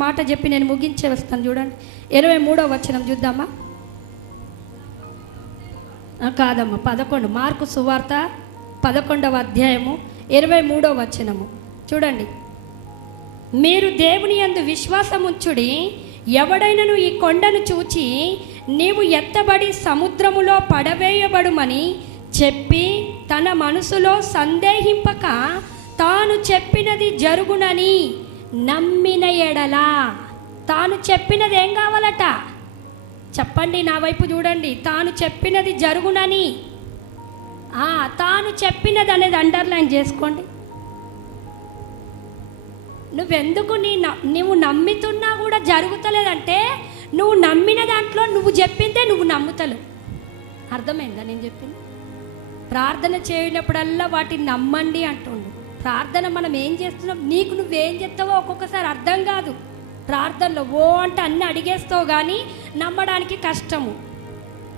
మాట చెప్పి నేను ముగించే వస్తాను చూడండి. ఇరవై మూడో వచనం చూద్దామా? కాదమ్మా పదకొండు. మార్కు సువార్త పదకొండవ అధ్యాయము ఇరవై మూడో వచనము. చూడండి. మీరు దేవుని యందు విశ్వాసముంచుడి ఎవడైనను ఈ కొండను చూచి నీవు ఎత్తబడి సముద్రములో పడవేయబడుమని చెప్పి తన మనసులో సందేహింపక తాను చెప్పినది జరుగునని నమ్మిన ఎడలా. తాను చెప్పినది ఏం కావాలట? చెప్పండి నా వైపు చూడండి. తాను చెప్పినది జరుగునని. తాను చెప్పినది అనేది అండర్లైన్ చేసుకోండి. నువ్వెందుకు నీ న- నువ్వు నమ్ముతున్నా కూడా జరుగుతలేదంటే నువ్వు నమ్మిన దాంట్లో నువ్వు చెప్పిందే నువ్వు నమ్ముతలు అర్థమైందా నేను చెప్పింది? ప్రార్థన చేయనప్పుడల్లా వాటిని నమ్మండి అంటుండే. ప్రార్థన మనం ఏం చేస్తున్నాం? నీకు నువ్వేం చేస్తావో ఒక్కొక్కసారి అర్థం కాదు. ప్రార్థనలో ఓ అంటే అన్ని అడిగేస్తావు కానీ నమ్మడానికి కష్టము.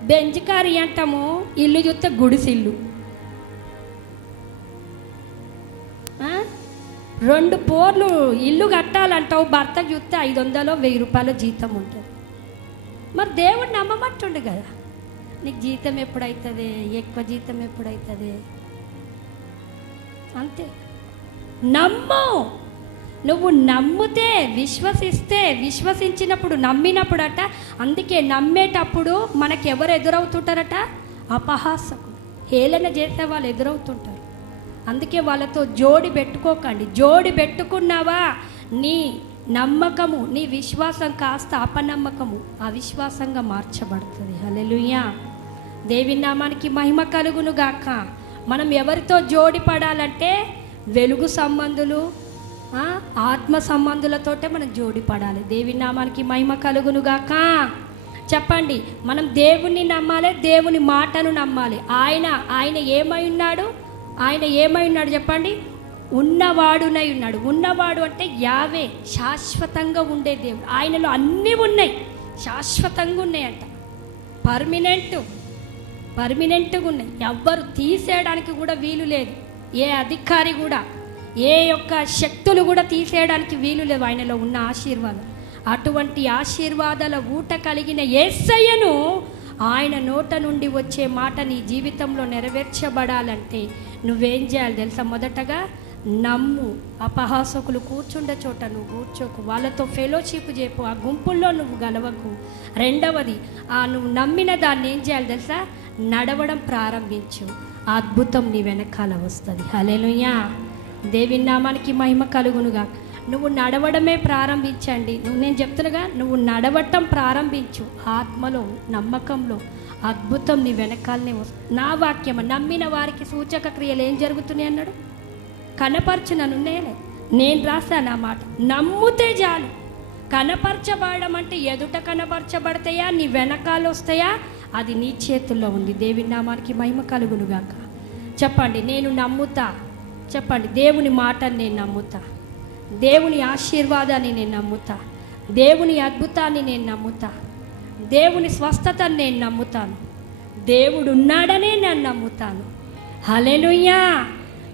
బెంజికారి అంటాము ఇల్లు చూస్తే గుడిసిల్లు. రెండు పోర్లు ఇల్లు కట్టాలంటావు భర్త చూస్తే ఐదు వందలు వెయ్యి రూపాయల జీతం ఉంటుంది. మరి దేవుడు నమ్మమంటుండు కదా. నీకు జీతం ఎప్పుడవుతుంది ఎక్కువ జీతం ఎప్పుడవుతుంది అంతే. నమ్ము. నువ్వు నమ్మితే విశ్వసిస్తే విశ్వసించినప్పుడు నమ్మినప్పుడట అందుకే నమ్మేటప్పుడు మనకెవరు ఎవరు ఎదురవుతుంటారట? అపహాసకుడు హేళన చేసే వాళ్ళు ఎదురవుతుంటారు. అందుకే వాళ్ళతో జోడి పెట్టుకోకండి. జోడి పెట్టుకున్నావా? నీ నమ్మకము నీ విశ్వాసం కాస్త అపనమ్మకము అవిశ్వాసంగా మార్చబడుతుంది. హలెలుయ్యా దేవి నామానికి మహిమ కలుగును గాక మనం ఎవరితో జోడి పడాలంటే వెలుగు సంబంధులు ఆత్మ సంబంధులతోటే మనం జోడిపడాలి. దేవి నామానికి మహిమ కలుగును గాక చెప్పండి మనం దేవుణ్ణి నమ్మాలి దేవుని మాటను నమ్మాలి. ఆయన ఆయన ఏమై ఉన్నాడు? ఆయన ఏమై ఉన్నాడు చెప్పండి? ఉన్నవాడునై ఉన్నాడు. ఉన్నవాడు అంటే యావే శాశ్వతంగా ఉండే దేవుడు. ఆయనలో అన్నీ ఉన్నాయి. శాశ్వతంగా ఉన్నాయంట. పర్మినెంట్ పర్మినెంట్గా ఉన్నాయి. ఎవ్వరు తీసేయడానికి కూడా వీలు లేదు. ఏ అధికారి కూడా ఏ యొక్క శక్తులు కూడా తీసేయడానికి వీలు లేవు ఆయనలో ఉన్న ఆశీర్వాదం. అటువంటి ఆశీర్వాదాల ఊట కలిగిన ఏసయ్యను ఆయన నోట నుండి వచ్చే మాట నీ జీవితంలో నెరవేర్చబడాలంటే నువ్వేం చేయాలి తెలుసా? మొదటగా నమ్ము అపహాసకులు కూర్చుండే చోట నువ్వు కూర్చోకు వాళ్ళతో ఫెలోషిప్ చేపు ఆ గుంపుల్లో నువ్వు గలవకు. రెండవది ఆ నువ్వు నమ్మిన దాన్ని ఏం చేయాలి తెలుసా? నడవడం ప్రారంభించు. అద్భుతం నీ వెనకాల వస్తుంది. హలేలుయా దేవి నామానికి మహిమ కలుగునుగా. నువ్వు నడవడమే ప్రారంభించండి. నువ్వు నేను చెప్తున్నాగా నువ్వు నడవటం ప్రారంభించు. ఆత్మలో నమ్మకంలో అద్భుతం నీ వెనకాలనే వస్తుంది నా వాక్యం నమ్మిన వారికి సూచక క్రియలు ఏం జరుగుతున్నాయి అన్నాడు? కనపరచునను నేనే. నేను రాశాను ఆ మాట. నమ్ముతే చాలు. కనపరచబడడం అంటే ఎదుట కనపరచబడతాయా? నీ వెనకాల వస్తాయా? అది నీ చేతుల్లో ఉంది. దేవి నామానికి మహిమ కలుగునుగాక. చెప్పండి నేను నమ్ముతా. చెప్పండి దేవుని మాటని నేను నమ్ముతా. దేవుని ఆశీర్వాదాన్ని నేను నమ్ముతా. దేవుని అద్భుతాన్ని నేను నమ్ముతా. దేవుని స్వస్థతని నేను నమ్ముతాను. దేవుడు ఉన్నాడనే నేను నమ్ముతాను. హలెలుయ్యా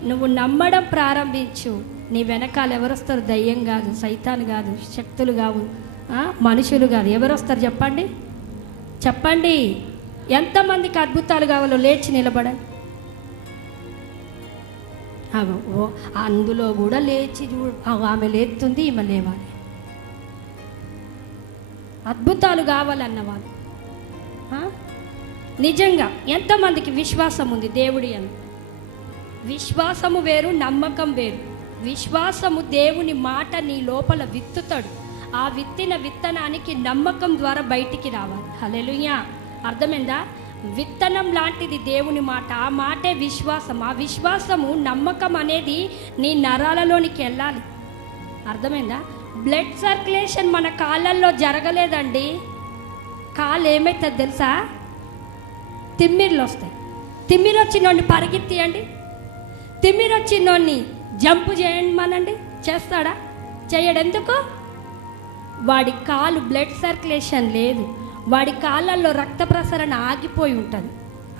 నువ్వు నమ్మడం ప్రారంభించు. నీ వెనకాల ఎవరొస్తారు? దయ్యం కాదు సైతాన్ కాదు శక్తులు కావు మనుషులు కాదు. ఎవరు వస్తారు చెప్పండి? చెప్పండి ఎంతమందికి అద్భుతాలు కావాలో లేచి నిలబడండి. ఓ అందులో కూడా లేచి ఆమె లేస్తుంది ఈమె లేవాలి. అద్భుతాలు కావాలన్న వాళ్ళు నిజంగా ఎంతమందికి విశ్వాసం ఉంది దేవుడి అని విశ్వాసము వేరు నమ్మకం వేరు. విశ్వాసము దేవుని మాట నీ లోపల విత్తుతాడు. ఆ విత్తిన విత్తనానికి నమ్మకం ద్వారా బయటికి రావాలి. హలెలుయా అర్థమైందా? విత్తనం లాంటిది దేవుని మాట ఆ మాటే విశ్వాసం. ఆ విశ్వాసము నమ్మకం అనేది నీ నరాలలోనికి వెళ్ళాలి. అర్థమైందా? బ్లడ్ సర్క్యులేషన్ మన కాళ్ళల్లో జరగలేదండి. కాళ్ళు ఏమవుతుంది తెలుసా? తిమ్మిర్లు వస్తాయి. తిమ్మిరి వచ్చినోడిని పరిగెత్తియండి. తిమ్మిరి వచ్చినోడిని జంపు చేయండి మనండి. చేస్తాడా? చేయడు ఎందుకు వాడి కాలు బ్లడ్ సర్క్యులేషన్ లేదు. వాడి కాళ్ళల్లో రక్త ప్రసరణ ఆగిపోయి ఉంటుంది.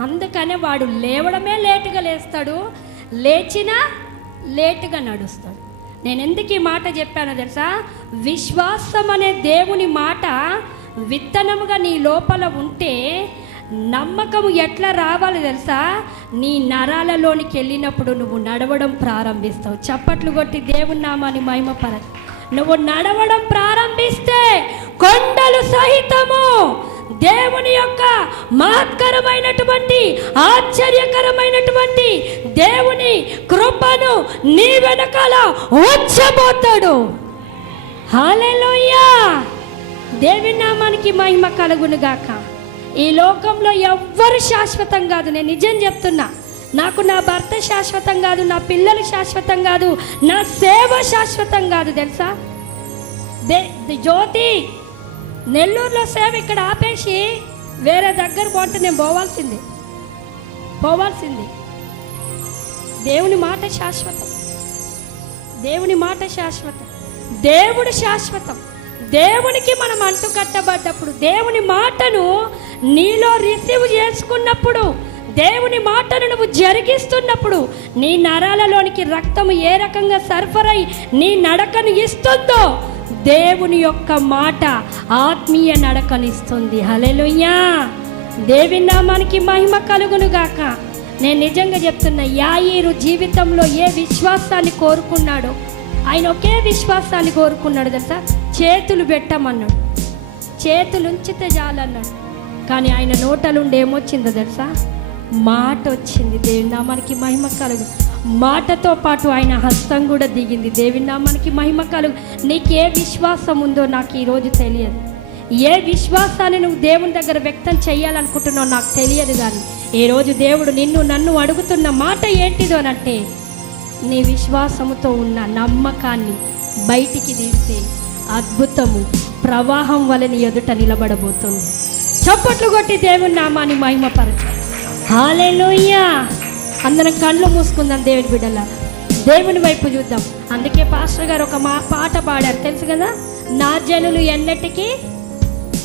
అందుకనే వాడు లేవడమే లేటుగా లేస్తాడు. లేచినా లేటుగా నడుస్తాడు. నేను ఎందుకు ఈ మాట చెప్పానో తెలుసా? విశ్వాసం అనే దేవుని మాట విత్తనముగా నీ లోపల ఉంటే నమ్మకము ఎట్లా రావాలి తెలుసా? నీ నరాలలోనికి వెళ్ళినప్పుడు నువ్వు నడవడం ప్రారంభిస్తావు. చప్పట్లు కొట్టి దేవుని నామాన్ని మహిమపర నువ్వు నడవడం ప్రారంభిస్తే కొండలు సహితము దేవుని యొక్క మహత్కరమైనటువంటి ఆశ్చర్యకరమైనటువంటి దేవుని కృపను నీ వెనకాల ఉంచబోతాడు. హాలెలూయా దేవి నామానికి మహిమ కలుగునుగాక. ఈ లోకంలో ఎవ్వరు శాశ్వతం కాదు. నేను నిజం చెప్తున్నా. నాకు నా భర్త శాశ్వతం కాదు నా పిల్లలు శాశ్వతం కాదు నా సేవ శాశ్వతం కాదు తెలుసా? దే ది- జ్యోతి నెల్లూరులో సేవ ఇక్కడ ఆపేసి వేరే దగ్గర పోతే నేను పోవాల్సింది. పోవాల్సింది. దేవుని మాట శాశ్వతం. దేవుని మాట శాశ్వతం. దేవుడు శాశ్వతం. దేవునికి మనం అంటు కట్టబడ్డప్పుడు దేవుని మాటను నీలో రిసీవ్ చేసుకున్నప్పుడు దేవుని మాటను నువ్వు జరిగిస్తున్నప్పుడు నీ నరాలలోనికి రక్తం ఏ రకంగా సరఫరై నీ నడకను ఇస్తుందో దేవుని యొక్క మాట ఆత్మీయ నడకనిస్తుంది హలెలుయ్యా దేవి నామానికి మహిమ కలుగునుగాక. నేను నిజంగా చెప్తున్నా యాయిరు జీవితంలో ఏ విశ్వాసాన్ని కోరుకున్నాడో ఆయన ఒకే విశ్వాసాన్ని కోరుకున్నాడు తెలుసా? చేతులు పెట్టమన్నాడు. చేతులు ఉంచితే చాలన్నాడు. కానీ ఆయన నోటలుండి ఏమొచ్చిందో తెలుసా? మాట వచ్చింది దేవుని నామానికి మహిమ కలుగు. మాటతో పాటు ఆయన హస్తం కూడా దిగింది. దేవుని నామానికి మహిమ కలుగు. నీకు ఏ విశ్వాసం ఉందో నాకు ఈరోజు తెలియదు. ఏ విశ్వాసాన్ని నువ్వు దేవుని దగ్గర వ్యక్తం చేయాలనుకుంటున్నావు నాకు తెలియదు కానీ ఈరోజు దేవుడు నిన్ను నన్ను అడుగుతున్న మాట ఏంటిదో అంటే నీ విశ్వాసముతో ఉన్న నమ్మకాన్ని బయటికి తీస్తే అద్భుతము ప్రవాహం వలని ఎదుట నిలబడబోతుంది. చప్పట్లు కొట్టి దేవుని నామాన్ని మహిమపరచు. హాలేలోయ్యా అందరం కళ్ళు మూసుకుందాం దేవుని బిడ్డల. దేవుని వైపు చూద్దాం. అందుకే పాస్టర్ గారు ఒక మా పాట పాడారు. తెలుసు కదా? నా జనులు ఎన్నటికీ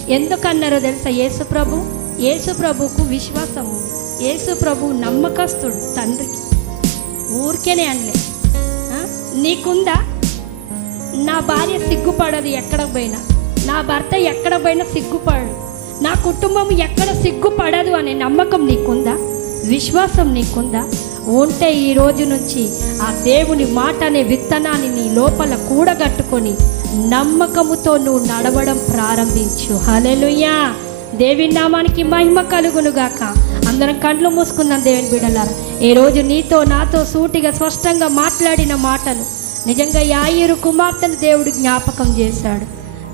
ఎందుకన్నారో తెలుసా? యేసు ప్రభు యేసు ప్రభుకు విశ్వాసము. యేసు ప్రభు నమ్మకస్తుడు తండ్రికి. ఊరికేనే అనలే. నీకుందా? నా భార్య సిగ్గుపడదు ఎక్కడ పోయినా. నా భర్త ఎక్కడ పోయినా సిగ్గుపడదు నా కుటుంబం ఎక్కడ సిగ్గుపడదు అనే నమ్మకం నీకుందా? విశ్వాసం నీకుందా? ఉంటే ఈ రోజు నుంచి ఆ దేవుని మాట అనే విత్తనాన్ని నీ లోపల కూడగట్టుకొని నమ్మకముతో నువ్వు నడవడం ప్రారంభించు. హలెలుయా దేవి నామానికి మహిమ కలుగునుగాక. అందరం కండ్లు మూసుకుందాం దేవుని బిడలారా. ఈ రోజు నీతో నాతో సూటిగా స్పష్టంగా మాట్లాడిన మాటలు నిజంగా యాయిరు కుమార్తెను దేవుడు జ్ఞాపకం చేశాడు.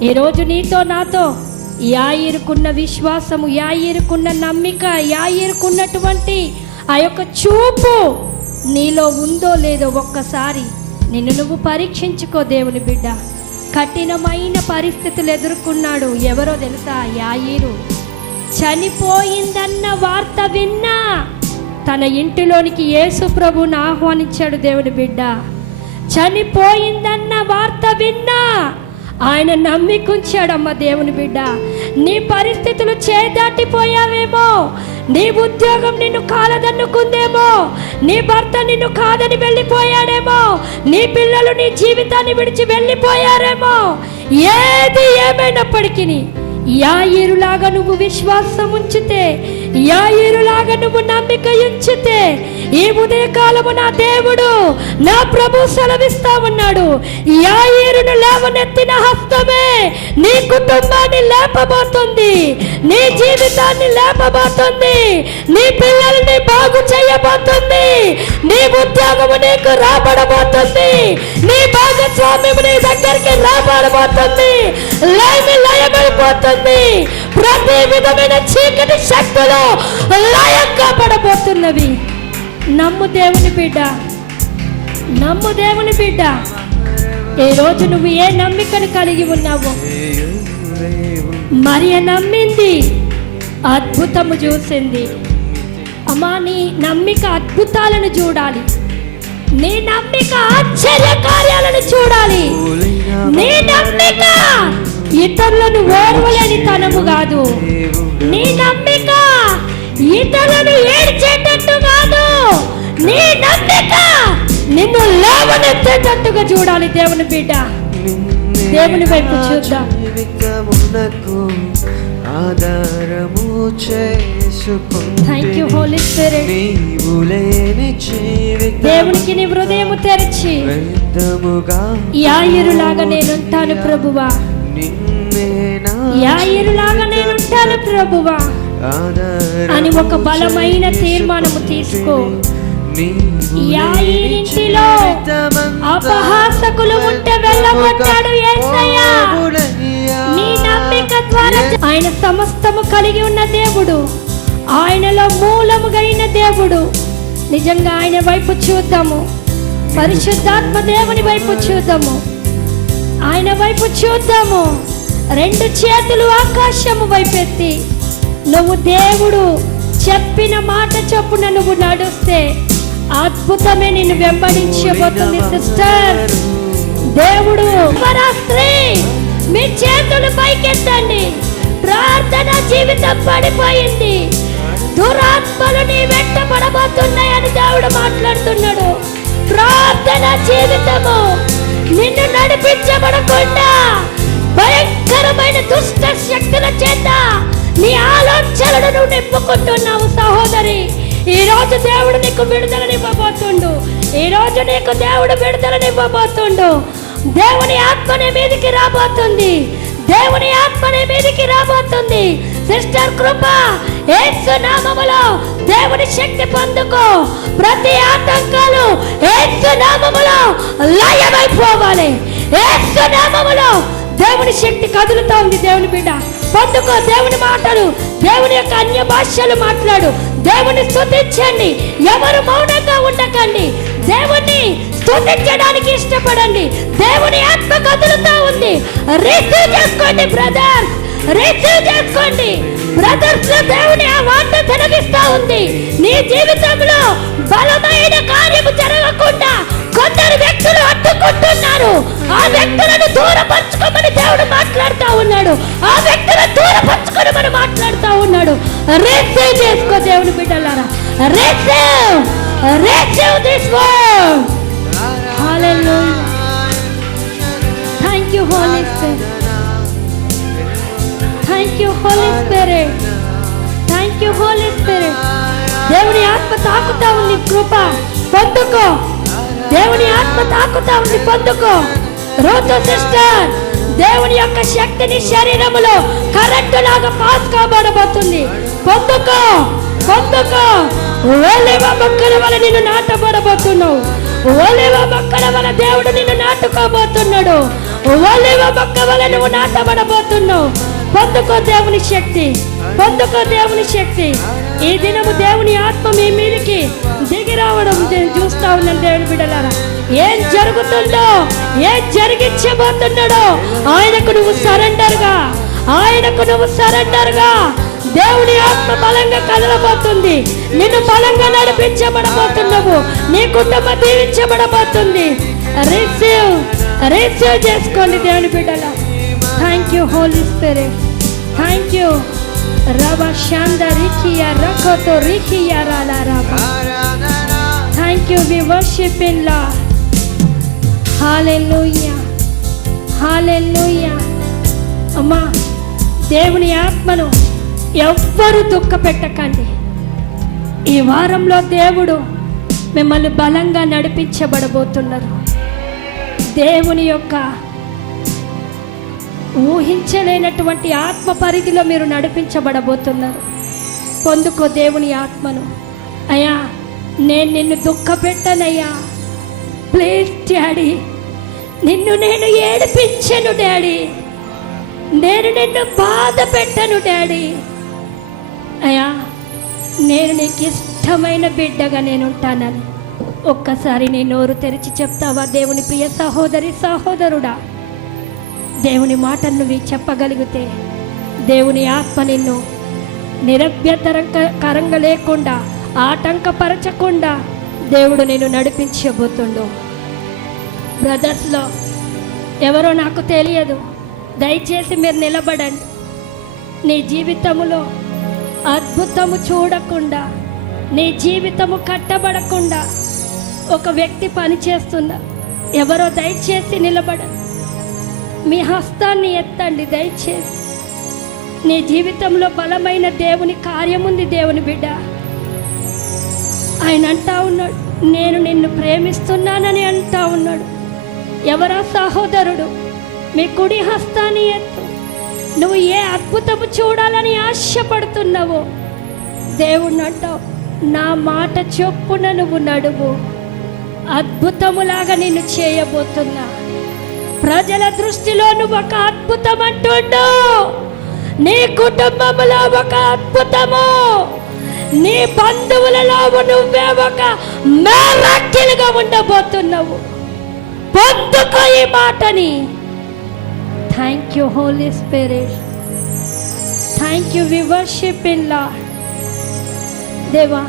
ఈరోజు రోజు నీతో నాతో యాయిరుకున్న విశ్వాసము యాయిరుకున్న నమ్మిక యాయిరుకున్నటువంటి ఆ యొక్క చూపు నీలో ఉందో లేదో ఒక్కసారి నిన్ను నువ్వు పరీక్షించుకో దేవుని బిడ్డ. కఠినమైన పరిస్థితులు ఎదుర్కొన్నాడు. ఎవరో తెలుసా? యాయిరు. చనిపోయిందన్న వార్త విన్నా తన ఇంటిలోనికి యేసు ప్రభుని ఆహ్వానించాడు దేవుని బిడ్డ. చనిపోయిందన్న వార్త విన్నా ఆయన నమ్మికుంచాడమ్మ దేవుని బిడ్డ. నీ పరిస్థితులు చేదాటిపోయావేమో. నీ ఉద్యోగం నిన్ను కాలదన్నుకుందేమో. నీ భర్త నిన్ను కాదని వెళ్ళిపోయాడేమో. నీ పిల్లలు నీ జీవితాన్ని విడిచి వెళ్ళిపోయారేమో. ఏది ఏమైనప్పటికీ యాయిరులాగా నువ్వు విశ్వాసం ఉంచితే యాయిరులాగా నువ్వు నమ్మిక ఎంచితే ఈ ఉదయకాలము నా దేవుడు నా ప్రభు సెలవిస్తా ఉన్నాడు. యాయిరును లేవనెత్తిన హస్తమే నీ కుటుంబాన్ని లేపబోతుంది నీ జీవితాన్ని లేపబోతుంది నీ పిల్లల్ని బాగు చేయబోతుంది నీ ఉద్యోగము నీకు రాబడబోతుంది నీ భాగస్వామ్యము నీ దగ్గరికి రాబడబోతుంది లయమి లయమైపోతుంది. ప్రతి విధమైన చీకటి శక్తులు లయంగా పడబోతున్నవి నమ్ము దేవుని బిడ్డ. నమ్ము దేవుని బిడ్డ. ఈ రోజు నువ్వు ఏ నమ్మికను కలిగి ఉన్నావు. మరియ నమ్మింది అద్భుతము చూసింది. అమ్మా నీ నమ్మిక అద్భుతాలను చూడాలి. నీ నమ్మిక ఆశ్చర్య కార్యాలను చూడాలి. నీ నమ్మిక ఇతరులను ఓర్వలేని తనము కాదు. నీ నమ్మిక ఇతరులను ఏడ్చేటట్టు కాదు. నీ నమ్మిక నిన్ను లేవనెత్తేటట్టుగా చూడాలి దేవుని బిడ్డ. దేవుని వైపు చూద్దాం. ఆధారము థ్యాంక్ యూ హోలీ స్పిరిట్ దేవునికి నీ హృదయం తెరిచి వ్యర్థముగా యాయిరులాగా నేనుంటాను ప్రభువా. నిన్నే నా యాయిరులాగా ప్రభువా. అని ఒక బలమైన తీర్మానము తీసుకో. నీవు యాయిరింటిలో అపహాసకులు ఉంటే వెళ్ళగొట్టాడు నీ నమ్మిక ద్వారా ఆయన సమస్తము కలిగి ఉన్న దేవుడు. ఆయనలో మూలముగైన దేవుడు. నిజంగా ఆయన వైపు చూద్దాము. పరిశుద్ధాత్మ దేవుని వైపు చూద్దాము. ఆయన వైపు చూద్దాము. రెండు చేతులు ఆకాశము వైపెత్తి. నువ్వు దేవుడు చెప్పిన మాట చొప్పున నువ్వు నడుస్తే అద్భుతమే నిన్ను వెంబడించబోతుంది సిస్టర్. దేవుడు స్త్రీ మీ చేతులు పైకెత్తండి. ప్రార్థన జీవితం పడిపోయింది. దురాత్మలు నీ వెంట పడబోతున్నాయని దేవుడు మాట్లాడుతున్నాడు. ప్రార్థన జీవితము నిన్ను నడిపించబడకుండా భయంకరమైన దుష్ట శక్తుల చేత నీ ఆలోచనలను నింపుకుంటున్నావు సహోదరి. ఈ రోజు దేవుడు నీకు విడుదలనివ్వబోతుండు ఈ రోజు నీకు దేవుడు విడుదలనివ్వబోతుండు దేవుని ఆత్మ నీ మీదికి రాబోతుంది. దేవుని ఆత్మ నీ మీదికి రాబోతుంది. సిస్టర్ కృప ఏసు నామములో దేవుని శక్తి పొందుకో. ప్రతి ఆటంకాలు ఏసు నామములో లయమైపోవాలి. ఏసు నామములో దేవుని శక్తి కదులుతా ఉంది దేవుని బిడ్డ. పొందుకో దేవుని మాటలు దేవుని యొక్క అన్య భాషలు మాట్లాడు. దేవుని స్థుతించండి ఎవరు మౌనంగా ఉండకండి. దేవుణ్ణి స్థుతించడానికి ఇష్టపడండి. దేవుని ఆత్మ కదులుతా ఉంది. రిసీవ్ చేసుకోండి బ్రదర్. రిసీవ్ చేసుకోండి. బ్రదర్స్లో దేవుని ఆ వార్త తిరగిస్తా ఉంది. నీ జీవితంలో బలమైన కార్యము జరగకుండా కొందరు వ్యక్తులు అడ్డుకుంటున్నారు. ఆ వ్యక్తులను దూరపరచుకోమని దేవుడు మాట్లాడుతూ ఉన్నాడు. ఆ వ్యక్తులను దూరపరచుకోమని మాట్లాడుతూ ఉన్నాడు. రిసీవ్ చేసుకో దేవుని బిడ్డలారా. రిసీవ్ రిసీవ్ దిస్ వర్డ్ తాకుతా ఉంది కృప పొందుకో. దేవుని ఆత్మ తాకుతా ఉంది పొందుకో. రోజు సిస్టర్ దేవుని యొక్క శక్తిని శరీరములో కరెంటు లాగా పాస్ కాబడబోతుంది పొందుకో పొందుకో. ఓలేవ మొక్కల వల్ల నిన్ను నాటబడబోతున్నావు. ఓలేవ మొక్కల వల్ల దేవుడు నిన్ను నాటుకోబోతున్నాడు. ఓలేవ మొక్క వల్ల నువ్వు నాటబడబోతున్నావు. పొందుకో దేవుని శక్తి పొందుకో దేవుని శక్తి. ఈ దినము దేవుని ఆత్మ మీ మీదకి దిగి రావడం నేను చూస్తా ఉన్నాను దేవుని బిడ్డలారా. ఏం జరుగుతుందో ఏం జరిగించబోతున్నాడో ఆయనకు నువ్వు సరెండర్గా ఆయనకు నువ్వు సరెండర్గా దేవుని ఆత్మ బలంగా కదలబోతుంది. నిన్ను బలంగా నడిపించబడబోతున్నావు. నీ కుటుంబం దీవించబడబోతుంది. రిసీవ్ రిసీవ్ చేసుకోండి దేవుని బిడ్డల thank you Holy Spirit thank you రవ శాంద రికియా రకోతో రికియా రాలా రబా thank you we worship in law hallelujah hallelujah అమ్మా దేవుని ఆత్మను ఎవ్వరు దుఃఖ పెట్టకండి. ఈ వారంలో దేవుడు మిమ్మల్ని బలంగా నడిపించబడబోతున్నారు. దేవుని యొక్క ఊహించలేనటువంటి ఆత్మ పరిధిలో మీరు నడిపించబడబోతున్నారు. పొందుకో దేవుని ఆత్మను. అయ్యా నేను నిన్ను దుఃఖపెట్టనయ్యా. ప్లీజ్ డాడీ నిన్ను నేను ఏడిపించను డాడీ. నేను నిన్ను బాధ పెట్టను డాడీ. అయ్యా నేను నీకు ఇష్టమైన బిడ్డగా నేను ఉంటానని ఒక్కసారి నీ నోరు తెరిచి చెప్తావా దేవుని ప్రియ సహోదరి సహోదరుడా? దేవుని మాటను నువ్వు చెప్పగలిగితే దేవుని ఆత్మ నిన్ను నిరభ్యతరంకరంగా లేకుండా ఆటంకపరచకుండా దేవుడు నేను నడిపించబోతుండు. బ్రదర్స్లో ఎవరో నాకు తెలియదు. దయచేసి మీరు నిలబడండి. నీ జీవితములో అద్భుతము చూడకుండా నీ జీవితము కట్టబడకుండా ఒక వ్యక్తి పనిచేస్తున్నాను ఎవరో దయచేసి నిలబడ మీ హస్తాన్ని ఎత్తండి దయచేసి. నీ జీవితంలో బలమైన దేవుని కార్యముంది దేవుని బిడ్డ. ఆయన అంటా ఉన్నాడు నేను నిన్ను ప్రేమిస్తున్నానని అంటా ఉన్నాడు. ఎవరా సహోదరుడు? మీ కుడి హస్తాన్ని ఎత్తు. నువ్వు ఏ అద్భుతము చూడాలని ఆశపడుతున్నావో? దేవుణ్ణి అంటావు నా మాట చొప్పున నువ్వు నడువు. అద్భుతములాగా నిన్ను చేయబోతున్నా. ప్రజల దృష్టిలో నువ్వు ఒక అద్భుతం అంటుండు నీ కుటుంబంలో ఒక అద్భుతము. నీ బంధువులలో నువ్వే ఒక మేరక్కిలుగా ఉండబోతున్నావు. పొద్దుకో ఈ మాటని. Thank you holy spirit thank you వివర్షిప్ ఇన్ లా దేవా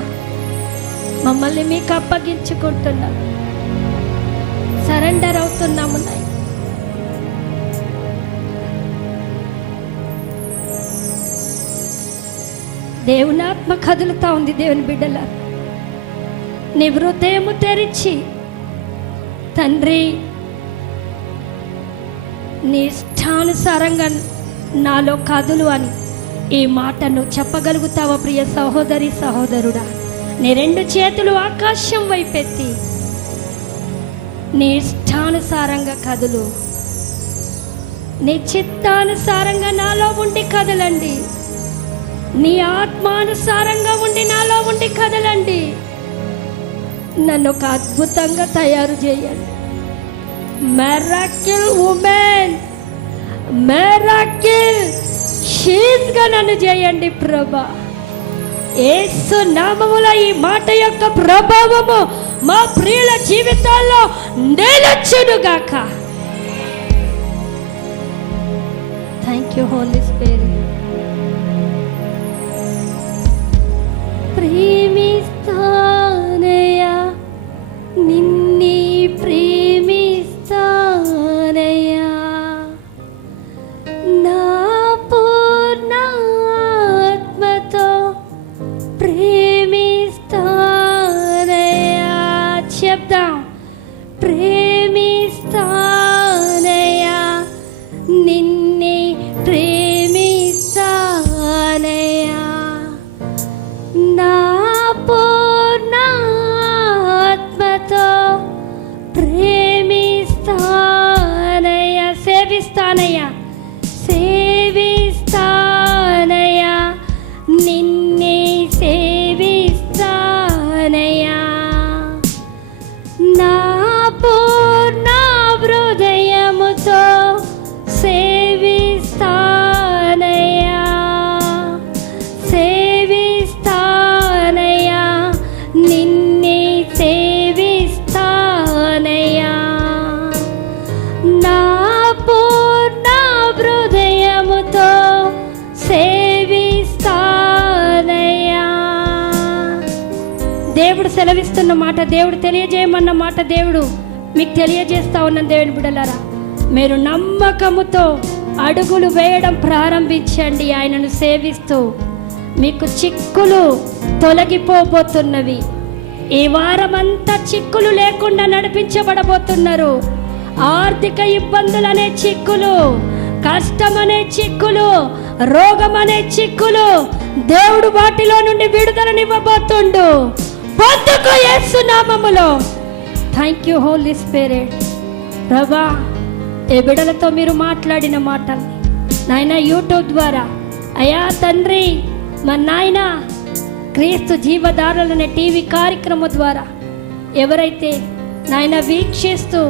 మమ్మల్ని మీకు అప్పగించుకుంటున్నాం. సరెండర్ అవుతున్నాము నాయన. దేవుని ఆత్మ కదులుతా ఉంది దేవుని బిడ్డల. నీ హృదయము తెరిచి తండ్రి నీ ఇష్టానుసారంగా నాలో కదులు అని ఈ మాటను చెప్పగలుగుతావా ప్రియ సహోదరి సహోదరుడా? నీ రెండు చేతులు ఆకాశం వైపెత్తి నీ ఇష్టానుసారంగా కదులు. నీ చిత్తానుసారంగా నాలో ఉండి కదలండి. నీ ఆత్మానుసారంగా ఉండి నాలో ఉండి కదలండి. నన్ను ఒక అద్భుతంగా తయారు చేయండి. మెరాకిల్ ఉమెన్ మెరాకిల్ షీజ్గా నన్ను చేయండి ప్రభా. ఏసు నామముల ఈ మాట యొక్క ప్రభావము మా ప్రియుల జీవితాల్లో నిలచునుగాక. థ్యాంక్ యూ హోలీ స్పిరిట్ ప్రేమిస్తానయ్యా నిన్ని సెలవిస్తున్న మాట దేవుడు తెలియజేయమన్న మాట దేవుడు మీకు తెలియజేస్తా ఉన్న దేవుని బిడలారా మీరు నమ్మకముతో అడుగులు వేయడం ప్రారంభించండి. ఆయనను సేవిస్తూ మీకు చిక్కులు తొలగిపోబోతున్నవి. ఈ వారమంతా చిక్కులు లేకుండా నడిపించబడబోతున్నారు. ఆర్థిక ఇబ్బందులు అనే చిక్కులు కష్టం అనే చిక్కులు రోగం అనే చిక్కులు దేవుడు వాటిలో నుండి విడుదలనివ్వబోతుండు. పొద్దుకు యేసు నామములో. థ్యాంక్ యూ హోలీ స్పిరిట్ ప్రభా ఏ బిడలతో మీరు మాట్లాడిన మాటలు నాయన యూట్యూబ్ ద్వారా అయా తండ్రి మా నాయన క్రీస్తు జీవధారలనే టీవీ కార్యక్రమం ద్వారా ఎవరైతే నాయన వీక్షిస్తూ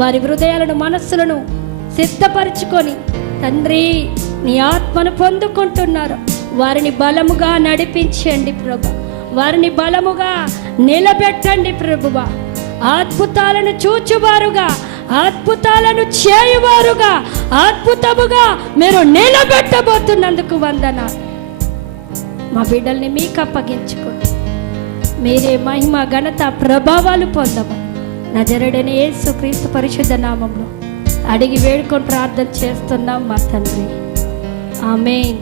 వారి హృదయాలను మనస్సులను సిద్ధపరచుకొని తండ్రి నీ ఆత్మను పొందుకుంటున్నారు. వారిని బలముగా నడిపించండి ప్రభు. వారిని బలముగా నిలబెట్టండి ప్రభువ. అద్భుతాలను చూచువారుగా అద్భుతాలను చేయువారుగా అద్భుతముగా మీరు నిలబెట్టబోతున్నందుకు వందన మా బిడ్డల్ని మీకు అప్పగించుకోండి. మీరే మహిమ ఘనత ప్రభావాలు పొందమని. నజరడని యేసు క్రీస్తు పరిశుద్ధ నామంలో అడిగి వేడుకొని ప్రార్థన చేస్తున్నాం మా తండ్రి. ఆమెన్.